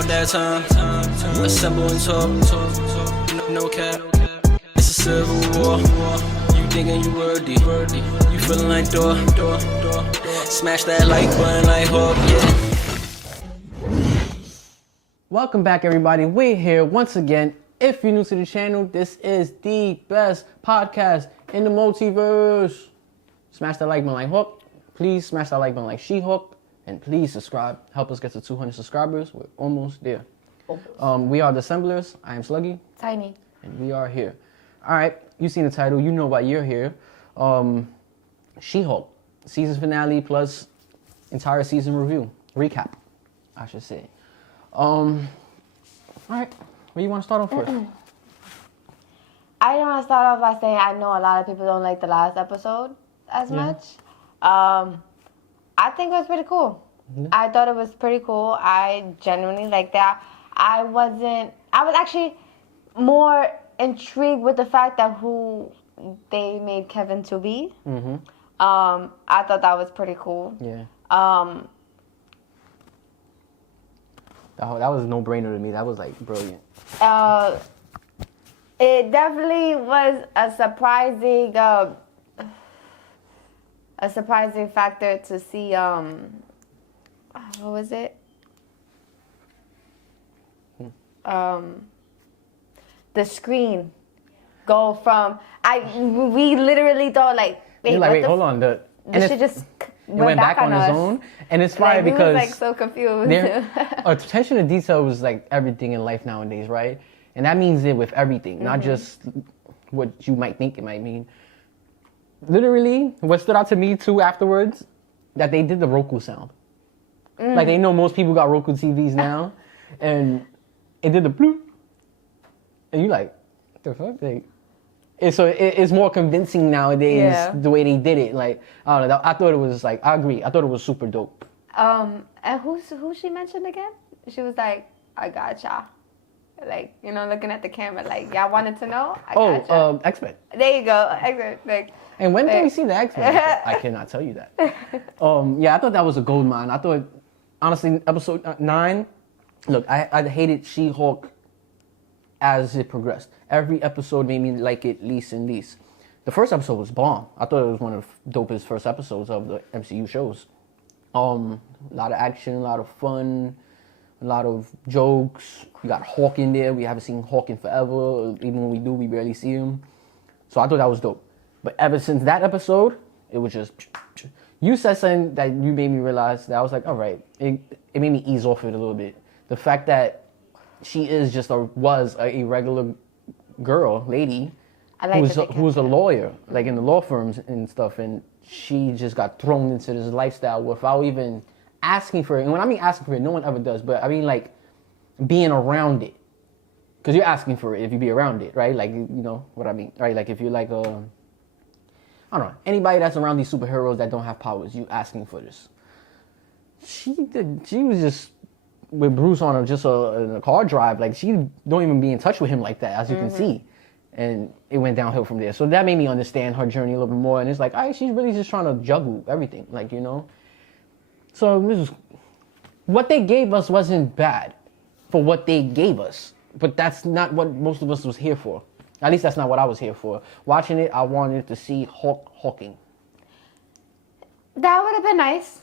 about that time. Assemble and talk. No cap. It's a civil war. You thinking you worthy. You feeling like door. Smash that like button like Hawk, yeah. Welcome back, everybody. We're here once again. If you're new to the channel, this is the best podcast in the multiverse. Smash that like button like Hawk. Please smash that like button like She-Hulk. And please subscribe. Help us get to 200 subscribers. We're almost there. We are the Assemblers. I am Sluggy. Tiny. And we are here. All right. You've seen the title. You know why you're here. She-Hulk. Season finale plus entire season review. Recap, I should say. All right. Where you want to start off first? I want to start off by saying I know a lot of people don't like the last episode as much. I think it was pretty cool. Mm-hmm. I thought it was pretty cool. I genuinely liked that. I was actually more intrigued with the fact that who they made Kevin to be. Mm-hmm. I thought that was pretty cool. Yeah. That was a no-brainer to me. That was like brilliant. It definitely was a surprising factor to see. What was it? The screen go from we literally thought like wait, hold on, this shit just went back on its own, and it's funny because we was like so confused. Attention to detail is like everything in life nowadays, right? And that means it with everything, not just what you might think it might mean. Literally, what stood out to me too afterwards, that they did the Roku sound. Like they know most people got Roku TVs now, and it did the bloop, and you like, what the fuck? Like, it's more convincing nowadays the way they did it. Like, I don't know, I thought it was like, I agree. I thought it was super dope. And who she mentioned again? She was like, I gotcha. Like, you know, looking at the camera, like, y'all wanted to know? I gotcha. X-Men. There you go, X-Men. Like, and when did we see the X-Men? I cannot tell you that. Yeah, I thought that was a gold mine. I thought, honestly, episode 9, look, I hated She-Hulk as it progressed. Every episode made me like it least and least. The first episode was bomb. I thought it was one of the dopest first episodes of the MCU shows. A lot of action, a lot of fun, a lot of jokes. We got Hawk in there. We haven't seen Hawk in forever. Even when we do, we barely see him. So I thought that was dope. But ever since that episode, it was just... You said something that you made me realize that I was like, all right. It made me ease off it a little bit. The fact that she is just was a regular girl, lady, who's a lawyer, like in the law firms and stuff, and she just got thrown into this lifestyle without even asking for it. And when I mean asking for it, no one ever does, but I mean like being around it. Because you're asking for it if you be around it, right? Like, you know what I mean, right? Like if you're like, I don't know, anybody that's around these superheroes that don't have powers, you asking for this. She was just with Bruce on a car drive, like she don't even be in touch with him like that, as you can see. And it went downhill from there. So that made me understand her journey a little bit more. And it's like, she's really just trying to juggle everything, like, you know? So what they gave us wasn't bad for what they gave us. But that's not what most of us was here for. At least that's not what I was here for. Watching it, I wanted to see Hawking. That would have been nice.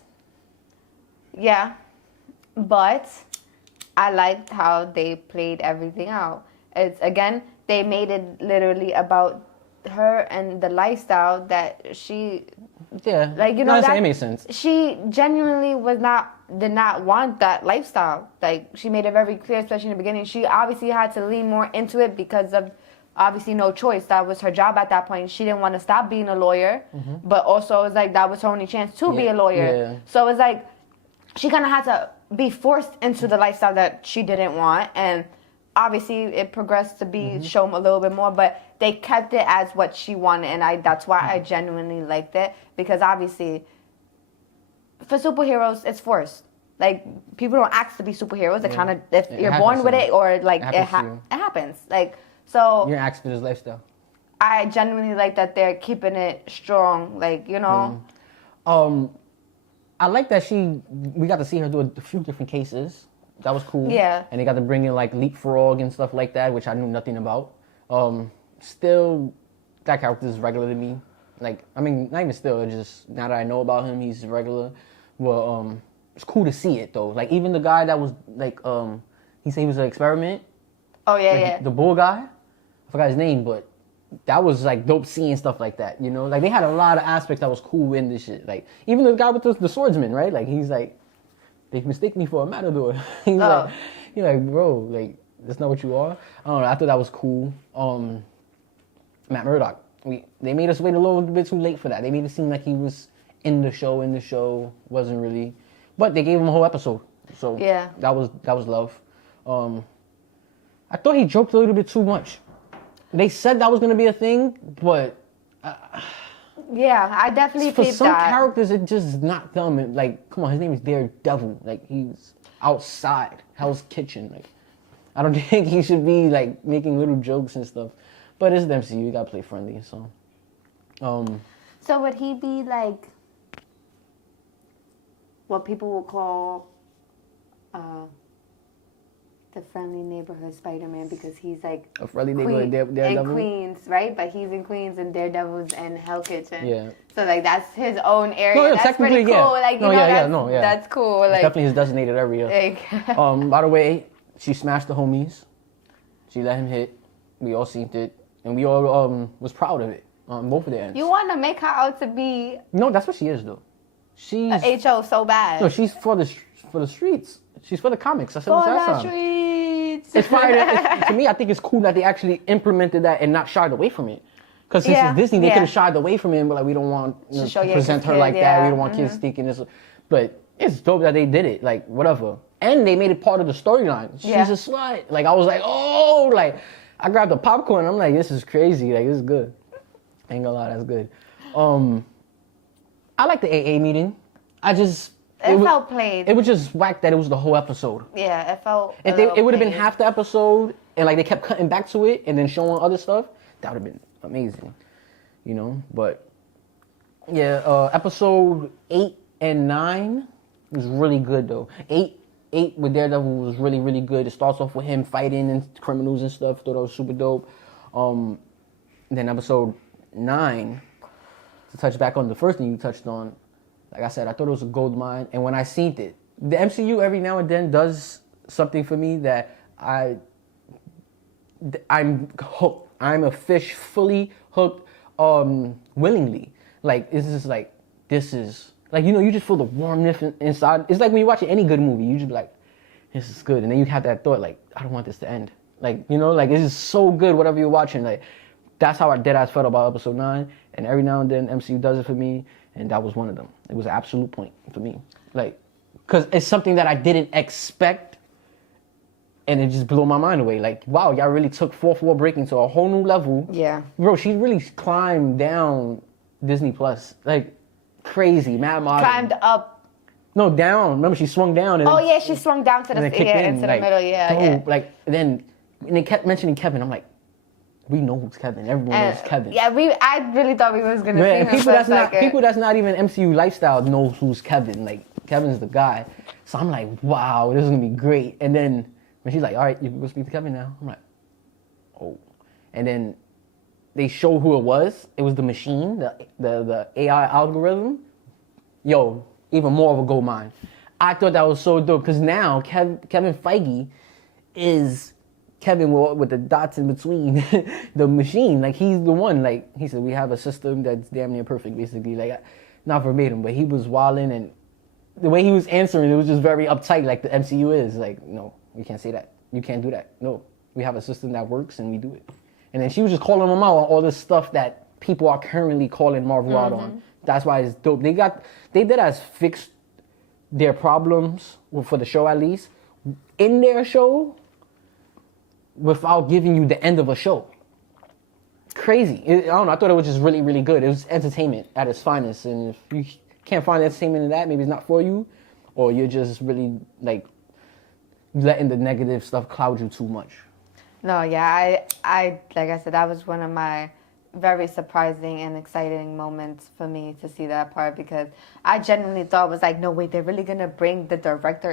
Yeah. But I liked how they played everything out. It's, again, they made it literally about her and the lifestyle that she... Yeah, like, you know, that made sense. She genuinely did not want that lifestyle. Like, she made it very clear, especially in the beginning. She obviously had to lean more into it because of, obviously, no choice. That was her job at that point. She didn't want to stop being a lawyer, but also it was like that was her only chance to be a lawyer. Yeah. So it was like she kind of had to be forced into the lifestyle that she didn't want, and obviously it progressed to be shown a little bit more, but they kept it as what she wanted, and that's why I genuinely liked it, because obviously for superheroes it's forced. Like, people don't ask to be superheroes. It kind of, if you're born with it, or like it happens. Like, so you're asked for this lifestyle. I genuinely like that they're keeping it strong. Like, you know. I like that we got to see her do a few different cases. That was cool. Yeah. And they got to bring in like Leapfrog and stuff like that, which I knew nothing about. Still, that character is regular to me. Like, I mean, not even still, just now that I know about him, he's regular. Well, it's cool to see it though. Like, even the guy that was like, he said he was an experiment. Oh yeah, like, yeah. The bull guy. I forgot his name, but that was like dope seeing stuff like that. You know, like they had a lot of aspects that was cool in this shit. Like, even the guy with the swordsman, right? Like, he's like, they mistake me for a matador. He's like, bro, like, that's not what you are. I don't know. I thought that was cool. Matt Murdock. They made us wait a little bit too late for that. They made it seem like he was in the show, wasn't really. But they gave him a whole episode. So yeah. that was love. I thought he joked a little bit too much. They said that was going to be a thing, but yeah, I definitely for peeped some that. characters it just is not them. And, like, come on, his name is Daredevil. Like, he's outside Hell's Kitchen. Like, I don't think he should be like making little jokes and stuff. But it's the MCU, you gotta play friendly, so. So would he be like what people will call the friendly neighborhood Spider-Man, because he's like a friendly neighborhood Daredevil? in Queens, right? But he's in Queens and Daredevil's in Hell Kitchen. Yeah. So like that's his own area. No, yeah, that's pretty technically, cool. yeah. Like that's cool. Like It's definitely his designated area. Like, By the way, she smashed the homies. She let him hit. We all seen it, and we all was proud of it on both of their ends. you want to make her out to be No, that's what she is though. She's a HO so bad. No, she's for the streets. She's for the comics. I said For this last the time. streets. It's fine. To me, I think it's cool that they actually implemented that and not shied away from it. Because since it's Disney, they could have shied away from it and be like, we don't want to present her like that. We don't want kids thinking this. But it's dope that they did it. Like, whatever. And they made it part of the storyline. She's a slut. Like, I was like, oh, like, I grabbed the popcorn. I'm like, this is crazy. Like, this is good. Ain't gonna lie, that's good. I like the AA meeting. It felt played. It was just whack that it was the whole episode. Yeah, it felt. If it would have been half the episode and like they kept cutting back to it and then showing other stuff, that would have been amazing, you know. But yeah, episode 8 and 9 was really good though. 8 with Daredevil was really, really good. It starts off with him fighting and criminals and stuff. Thought that was super dope. Then episode 9, to touch back on the first thing you touched on. Like I said, I thought it was a gold mine, and when I seen it, the MCU every now and then does something for me that I'm hooked. I'm a fish, fully hooked, willingly. Like this is like you just feel the warmth inside. It's like when you're watching any good movie, you just be like, this is good, and then you have that thought like, I don't want this to end. Like like this is so good. Whatever you're watching, like that's how I deadass felt about episode 9, and every now and then MCU does it for me. And that was one of them. It was an absolute point for me. Like, because it's something that I didn't expect, and it just blew my mind away. Like, wow, y'all really took 4-4 breaking to a whole new level. Yeah. Bro, she really climbed down Disney Plus. Like, crazy. Mad modern. Climbed up. No, down. Remember, she swung down. And she swung down to the into the middle. Yeah. Like, and they kept mentioning Kevin. I'm like, we know who's Kevin. Everyone knows Kevin. Yeah, I really thought we was gonna see him people that's not even MCU lifestyle knows who's Kevin. Like, Kevin's the guy. So I'm like, wow, this is gonna be great. And then when she's like, all right, you can go speak to Kevin now. I'm like, oh. And then they show who it was. It was the machine, the AI algorithm. Yo, even more of a gold mine. I thought that was so dope because now Kevin Feige is Kevin with the dots in between the machine. Like, he's the one. Like, he said, we have a system that's damn near perfect, basically. Like, not verbatim, but he was wilding, and the way he was answering, it was just very uptight, like the MCU is. Like, no, you can't say that. You can't do that. No, we have a system that works, and we do it. And then she was just calling him out on all this stuff that people are currently calling Marvel out on. That's why it's dope. They did as fixed their problems, for the show at least, in their show, without giving you the end of a show. Crazy. I don't know. I thought it was just really, really good. It was entertainment at its finest. And if you can't find entertainment in that, maybe it's not for you, or you're just really like letting the negative stuff cloud you too much. No, yeah, I like I said, that was one of my very surprising and exciting moments for me to see that part, because I genuinely thought it was like, no wait, they're really gonna bring the director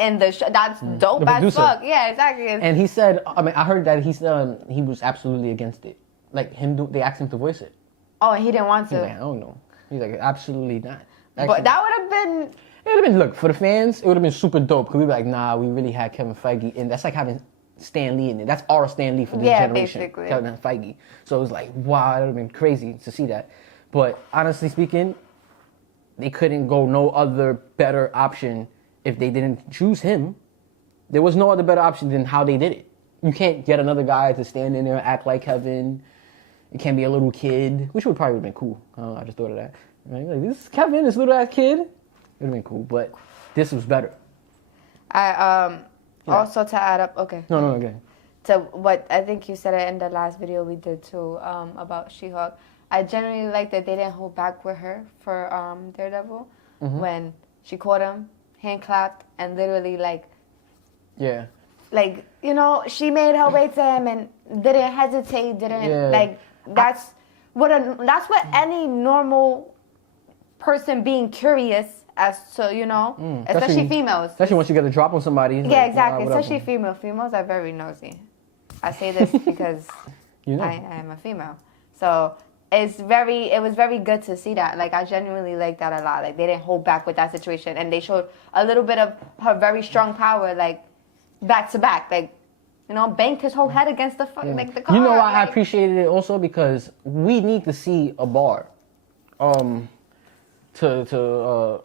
in the show. That's dope The as producer. fuck. Yeah, exactly. And he said, I mean, I heard that he was absolutely against it. Like they asked him to voice it. Oh, and he didn't want He's to. like, I don't know. He's like, absolutely not. But that would have been. It would have been, look, for the fans, it would have been super dope. Because we'd be like, nah, we really had Kevin Feige. And that's like having Stan Lee in it. That's our Stan Lee for this generation. Basically. Kevin Feige. So it was like, wow, it would have been crazy to see that. But honestly speaking, they couldn't go no other better option if they didn't choose him. There was no other better option than how they did it. You can't get another guy to stand in there and act like Kevin. It can't be a little kid, which would probably have been cool. I just thought of that. Like, this is Kevin, this little ass kid. It would have been cool, but this was better. Also to add up, okay. No, okay. To what I think you said it in the last video we did too, about She-Hulk. I generally like that they didn't hold back with her for Daredevil when she caught him, hand clapped, and literally Yeah. like, you know, she made her way to him and didn't hesitate, that's what any normal person being curious as to, you know, especially females. Especially once you get a drop on somebody. Yeah, like, exactly. whatever. Especially female. Females are very nosy. I say this because You know. I am a female. So it was very good to see that. Like, I genuinely like that a lot. Like, they didn't hold back with that situation. And they showed a little bit of her very strong power, like, back to back. Like, you know, banked his whole head against the car. You know why I appreciated it also? Because we need to see a bar to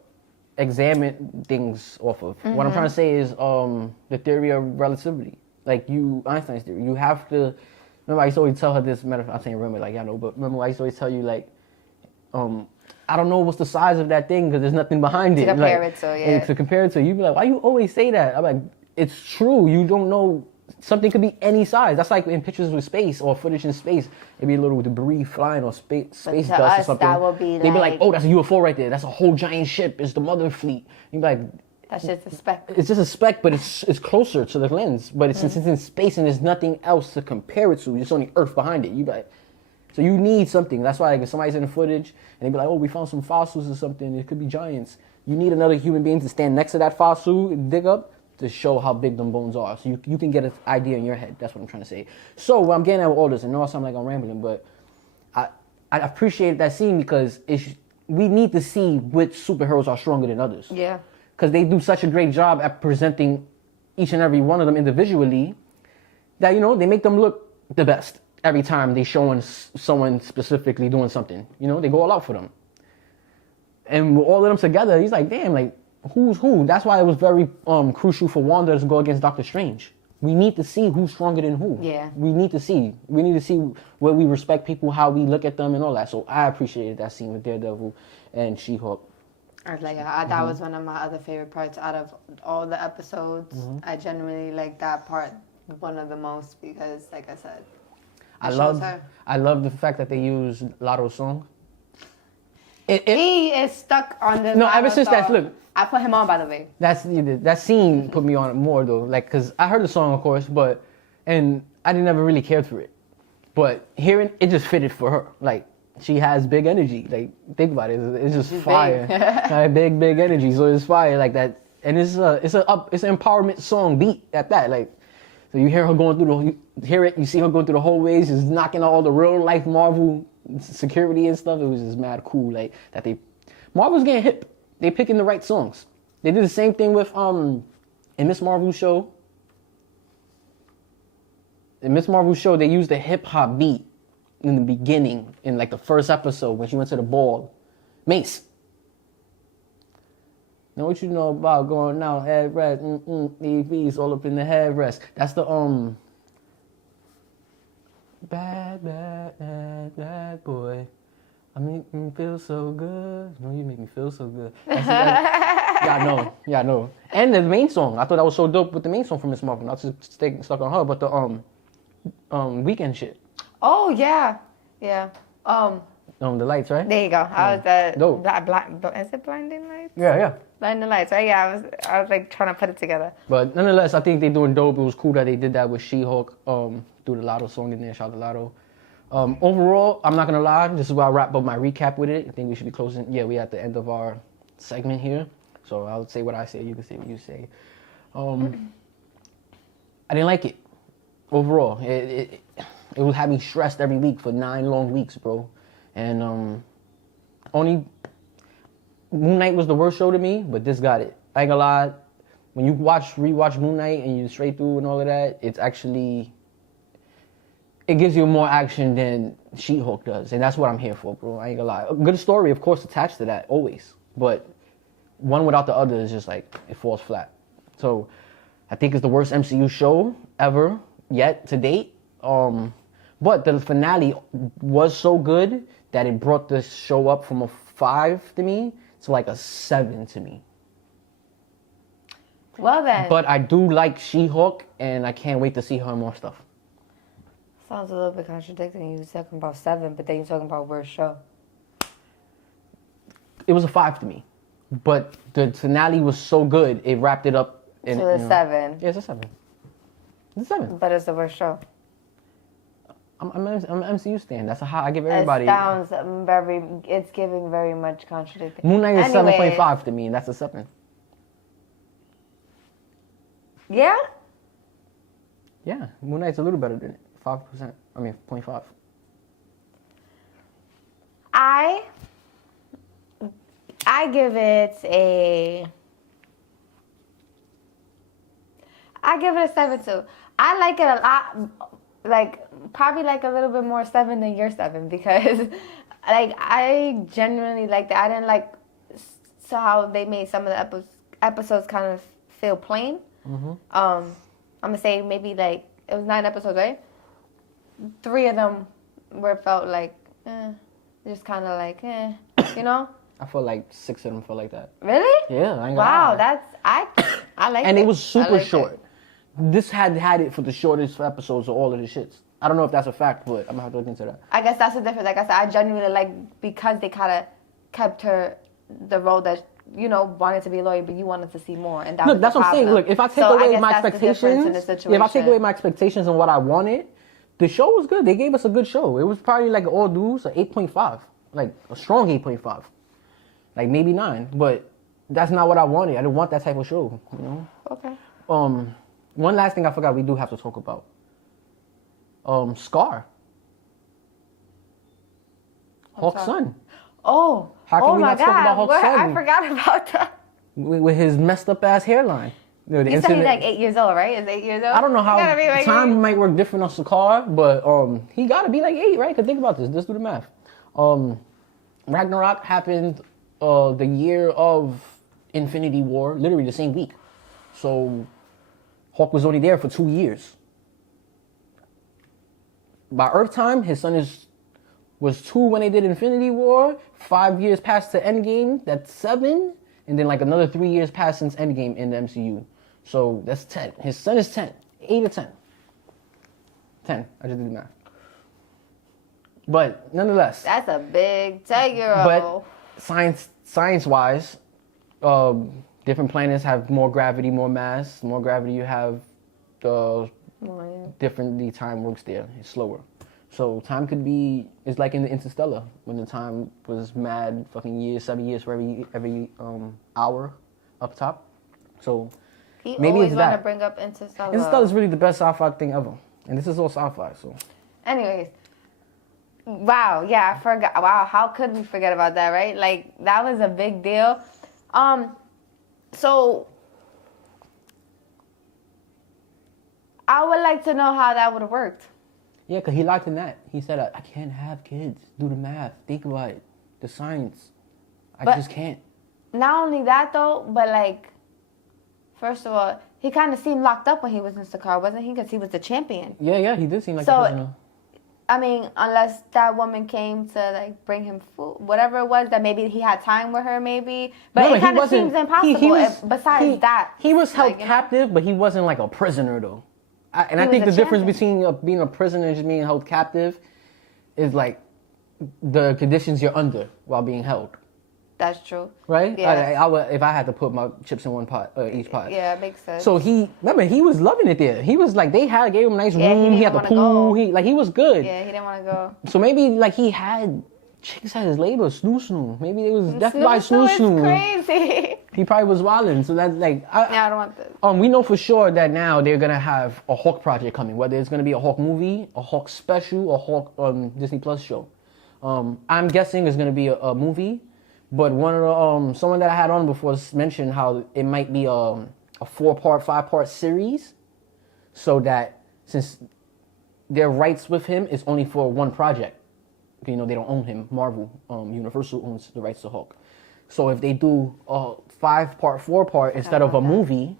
examine things off of. What I'm trying to say is the theory of relativity. Like Einstein's theory. You have to, remember I used to always tell her this, matter of fact, I'm saying remember, like, I know, but remember I used to always tell you, like, I don't know what's the size of that thing because there's nothing behind it. To compare like, it to, yeah. And to compare it to, you'd be like, why you always say that? I'm like, it's true. You don't know. Something could be any size. That's like in pictures with space or footage in space. It'd be a little debris flying or space dust or something. That would be They'd be like, oh, that's a UFO right there. That's a whole giant ship. It's the mother fleet. You'd be like, that's just a speck. it's just a speck, but it's closer to the lens. But since it's in space and there's nothing else to compare it to, there's only Earth behind it. You'd be like, so you need something. That's why, like, if somebody's in the footage and they'd be like, oh, we found some fossils or something. It could be giants. You need another human being to stand next to that fossil and dig up to show how big them bones are. So you can get an idea in your head. That's what I'm trying to say. So what I'm getting at with all this, and I know I sound like I'm rambling, but I appreciate that scene because we need to see which superheroes are stronger than others. Yeah. Because they do such a great job at presenting each and every one of them individually that, you know, they make them look the best every time they showing someone specifically doing something. You know, they go all out for them. And with all of them together, he's like, damn, like, who's who? That's why it was very crucial for Wanda to go against Doctor Strange. We need to see who's stronger than who. Yeah. We need to see where we respect people, how we look at them and all that. So I appreciated that scene with Daredevil and She-Hulk. That was one of my other favorite parts out of all the episodes. I genuinely like that part one of the most because, like I said, I love the fact that they used Lotto's song. He is stuck on this. No, ever since that, look. I put him on, by the way. That scene put me on it more though, like, cause I heard the song, of course, and I never really cared for it, but hearing it just fitted for her. Like, she has big energy. Like, think about it, it's just She's fire. Big. big energy, so it's fire like that, and it's an empowerment song beat at that. Like, so you hear her going through you see her going through the hallways, just knocking out all the real life Marvel security and stuff. It was just mad cool, like that Marvel's getting hip. They picking the right songs. They did the same thing with in Miss Marvel's show. In Miss Marvel's show, they used a hip hop beat in the beginning, in like the first episode when she went to the ball. Mace. Know what you know about going out, headrest, EVs all up in the headrest. That's the bad boy. I make me feel so good. No, you make me feel so good. Yeah, I know. And the main song, I thought that was so dope with the main song from Miss Marvel. Not to stay stuck on her, but the weekend shit. Oh yeah. The lights, right? There you go. I was dope. Is it Blinding Lights? Yeah. Blinding Lights, right? Yeah, I was like trying to put it together. But nonetheless, I think they're doing dope. It was cool that they did that with She-Hulk. Threw the Lotto song in there. Shout out to Lotto. Overall, I'm not gonna lie. This is where I wrap up my recap with it. I think we should be closing. Yeah, we at the end of our segment here. So I'll say what I say. You can say what you say. I didn't like it overall. It was having me stressed every week for 9 long weeks, bro. And only Moon Knight was the worst show to me, but this got it. I ain't gonna lie. When you rewatch Moon Knight and you straight through and all of that, it's actually, it gives you more action than She-Hulk does, and that's what I'm here for, bro. I ain't gonna lie. A good story, of course, attached to that always, but one without the other is just like it falls flat. So I think it's the worst MCU show ever yet to date. But the finale was so good that it brought the show up from a 5 to me to like a 7 to me. Well then. But I do like She-Hulk, and I can't wait to see her in more stuff. Sounds a little bit contradicting. You were talking about 7, but then you're talking about worst show. It was a 5 to me. But the finale was so good, it wrapped it up. In, So it's 7. Yeah, it's a 7. It's a 7. But it's the worst show. I'm an MCU stan. That's how I give everybody. It sounds it's giving very much contradicting. Moon Knight is Anyway. 7.5 to me, and that's a 7. Yeah? Yeah, Moon Knight's a little better than it. 5%. I mean, 0.5. I give it a 7 too. I like it a lot, like probably like a little bit more 7 than your 7 because like I genuinely liked it. I didn't like so how they made some of the episodes kind of feel plain. Mm-hmm. I'm gonna say maybe like it was 9 episodes, right? 3 of them felt like just kind of like you know. I feel like 6 of them felt like that. Really? Yeah, I ain't gonna Wow, lie. that's I like it. And it was super I liked short. it. This had it for the shortest episodes of all of the shits. I don't know if that's a fact, but I'm gonna have to look into that. I guess that's the difference. Like I said, I genuinely like because they kind of kept her the role that wanted to be a lawyer, but you wanted to see more, and that Look, was that's the what I'm saying. problem. Look, if I take So away guess my that's the difference in the expectations, if I take situation. away my expectations and what I wanted, the show was good. They gave us a good show. It was probably like all dudes, an 8.5, like a strong 8.5, like maybe 9. But that's not what I wanted. I didn't want that type of show. Okay. One last thing I forgot we do have to talk about. Scar. Hulk's son. Oh. How can oh we my not talk God. about Hulk's son? I forgot about that. With his messed up ass hairline. The You said incident- he's like 8 years old, right? Is 8 years old? I don't know how You gotta be like time 8. might work different on Sakaar, but he gotta be like 8, right? Cause think about this. Let's do the math. Ragnarok happened the year of Infinity War, literally the same week. So Hulk was only there for 2 years. By Earth time, his son was 2 when they did Infinity War. 5 years past to Endgame. That's 7, and then like another 3 years passed since Endgame in the MCU. So that's 10. His son is 10. 8 or 10. 10. I just did the math. But nonetheless. That's a big 10-year-old. But science-wise, different planets have more gravity, more mass. The more gravity you have, the differently time works there. It's slower. So time could be, it's like in the Interstellar, when the time was mad fucking years, 7 years for every hour up top. So he maybe always it's want that. to bring up Interstellar. Interstellar is really the best sci-fi thing ever. And this is all sci-fi, so. Anyways. Wow, yeah, I forgot. Wow, how could we forget about that, right? Like, that was a big deal. So, I would like to know how that would have worked. Yeah, because he locked in that. He said, I can't have kids. Do the math. Think about it. The science. I just can't. Not only that, though, but, like, first of all, he kind of seemed locked up when he was in Sakaar, wasn't he? Because he was the champion. Yeah, he did seem like So, a prisoner. I mean, unless that woman came to, like, bring him food, whatever it was, that maybe he had time with her, maybe. But it kind of seems impossible besides that. He was held like, captive, but he wasn't like a prisoner, though. I think the was a difference champion. between being a prisoner and just being held captive is, like, the conditions you're under while being held. That's true. Right? Yeah. I would, if I had to put my chips in one pot, each pot. Yeah, it makes sense. So he was loving it there. He was like, gave him a nice room. He had the didn't pool. wanna He was good. Yeah, he didn't want to go. So maybe like he had Chick said his label, Snoo Snoo. Maybe it was death by Snoo Snoo Snoo. is crazy. He probably was wilding. So that's like, Yeah, I don't want this. we know for sure that now they're gonna have a Hawk project coming. Whether it's gonna be a Hawk movie, a Hawk special, a Hawk Disney Plus show. I'm guessing it's gonna be a movie. But one of the someone that I had on before mentioned how it might be a 4-part, 5-part series, so that since their rights with him is only for one project, you know, they don't own him. Marvel, Universal owns the rights to Hulk. So if they do a 5-part, 4-part instead of a movie,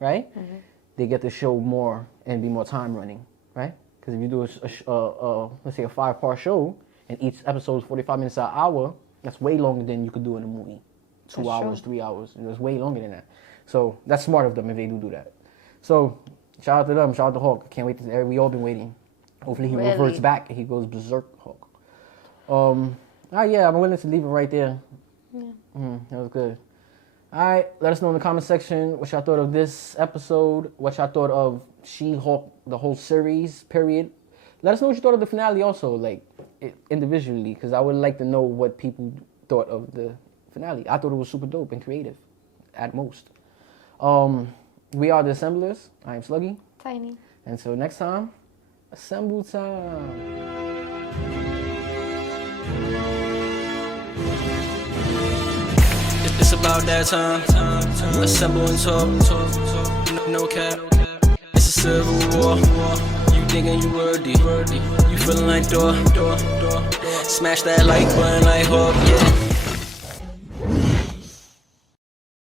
right? Mm-hmm. They get to show more and be more time running, right? Because if you do let's say a 5-part show and each episode is 45 minutes an hour, that's way longer than you could do in a movie. 2 hours, 3 hours. It's way longer than that. So that's smart of them if they do that. So shout out to them. Shout out to Hulk. Can't wait to. We all been waiting. Hopefully he reverts back and he goes berserk Hulk. Yeah, I'm willing to leave it right there. Yeah. That was good. All right, let us know in the comment section what y'all thought of this episode, what y'all thought of She-Hulk, the whole series, period. Let us know what you thought of the finale also, like, individually, because I would like to know what people thought of the finale. I thought it was super dope and creative, at most. We are the Assemblers. I am Sluggy. Tiny. Until next time, Assemble time. It's about that time. Assemble and talk. No cap. It's a civil war. You thinking you worthy. You feeling like door. Smash that like button like Hawk, yeah.